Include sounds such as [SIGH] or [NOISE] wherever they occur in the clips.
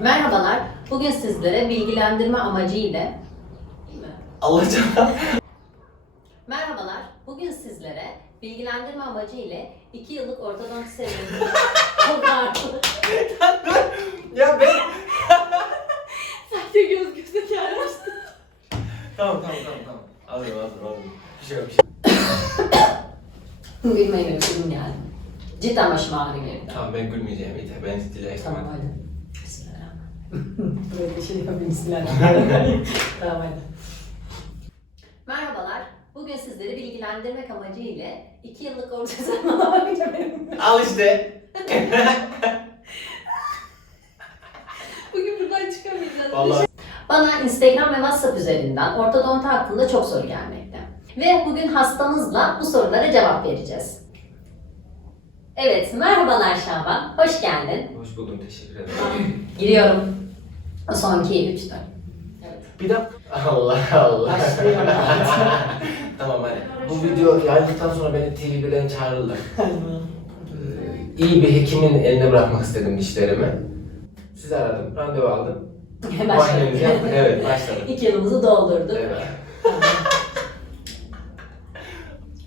Merhabalar. Bugün sizlere bilgilendirme amacıyla Allah canına. Merhabalar. Bugün sizlere bilgilendirme amacıyla 2 yıllık ortodonti serüvenini [LAUGHS] ya ben... Sadece göz göze gelmişti. Tamam tamam tamam tamam. Hazırım hazırım hazırım. Bir şey yok bir şey. Gülmeyi öksürdüm yani. Cidden başım ağrı geldi. Tamam ben gülmeyeceğim yeter. Ben dilek Tamam hadi. [LAUGHS] Böyle bir şey [LAUGHS] tamam hadi. Merhabalar. Bugün sizleri bilgilendirmek amacıyla 2 yıllık ortodonti [LAUGHS] Al işte. Bugün buradan çıkamayacağız. Vallahi. Bana Instagram ve WhatsApp üzerinden ortodonti hakkında çok soru gelmekte. Ve bugün hastamızla bu sorulara cevap vereceğiz. Evet, merhabalar Şaban. Hoş geldin. Hoş buldum teşekkür ederim. Giriyorum. Son 2, 3, 4. Evet. Bir dakika. Allah Allah. Başlıyorum. [LAUGHS] tamam hadi. Bu video yayıldıktan sonra beni TV1'den çağırırlar. [LAUGHS] Ee, iyi bir hekimin eline bırakmak istedim dişlerimi. Sizi aradım, randevu aldım. Muayenemizi yaptık. Başladık. Evet, başladım. İki yılımızı doldurduk. Evet. [LAUGHS]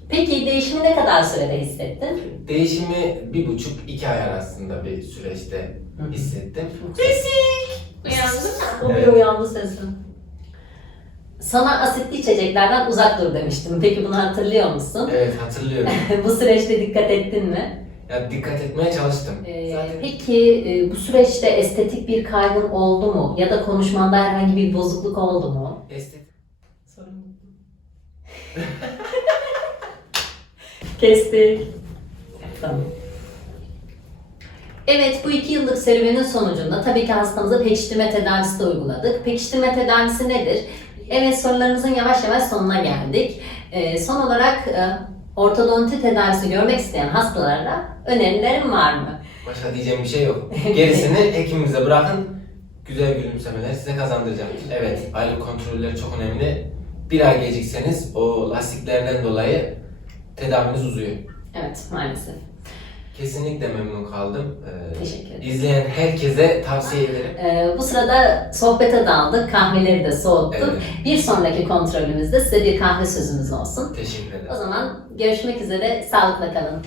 Peki değişimi ne kadar sürede hissettin? Değişimi bir buçuk iki ay arasında bir süreçte hissettim. Uyandın O Evet. bir uyandı sesin. Sana asitli içeceklerden uzak dur demiştim. Peki bunu hatırlıyor musun? Evet hatırlıyorum. [LAUGHS] bu süreçte dikkat ettin mi? Ya dikkat etmeye çalıştım. Ee, Zaten peki e, bu süreçte estetik bir kaygın oldu mu? Ya da konuşmanda herhangi bir bozukluk oldu mu? estetik Sorun [LAUGHS] Kestik. Tamam. Evet, bu iki yıllık serüvenin sonucunda tabii ki hastamıza pekiştirme tedavisi de uyguladık. Pekiştirme tedavisi nedir? Evet, sorularımızın yavaş yavaş sonuna geldik. Ee, son olarak e, ortodonti tedavisi görmek isteyen hastalara önerilerim var mı? başka diyeceğim bir şey yok. Gerisini [LAUGHS] hekimimize bırakın. Güzel gülümsemeler size kazandıracaktır. Evet, aylık kontroller çok önemli. Bir ay gecikseniz o lastiklerden dolayı tedaviniz uzuyor. Evet, maalesef. Kesinlikle memnun kaldım. Ee, Teşekkür ederim. İzleyen herkese tavsiye ederim. Ee, bu sırada sohbete daldık, kahveleri de soğuttuk. Evet, Bir sonraki kontrolümüzde size bir kahve sözümüz olsun. teşekkür ederim. O zaman görüşmek üzere, sağlıkla kalın.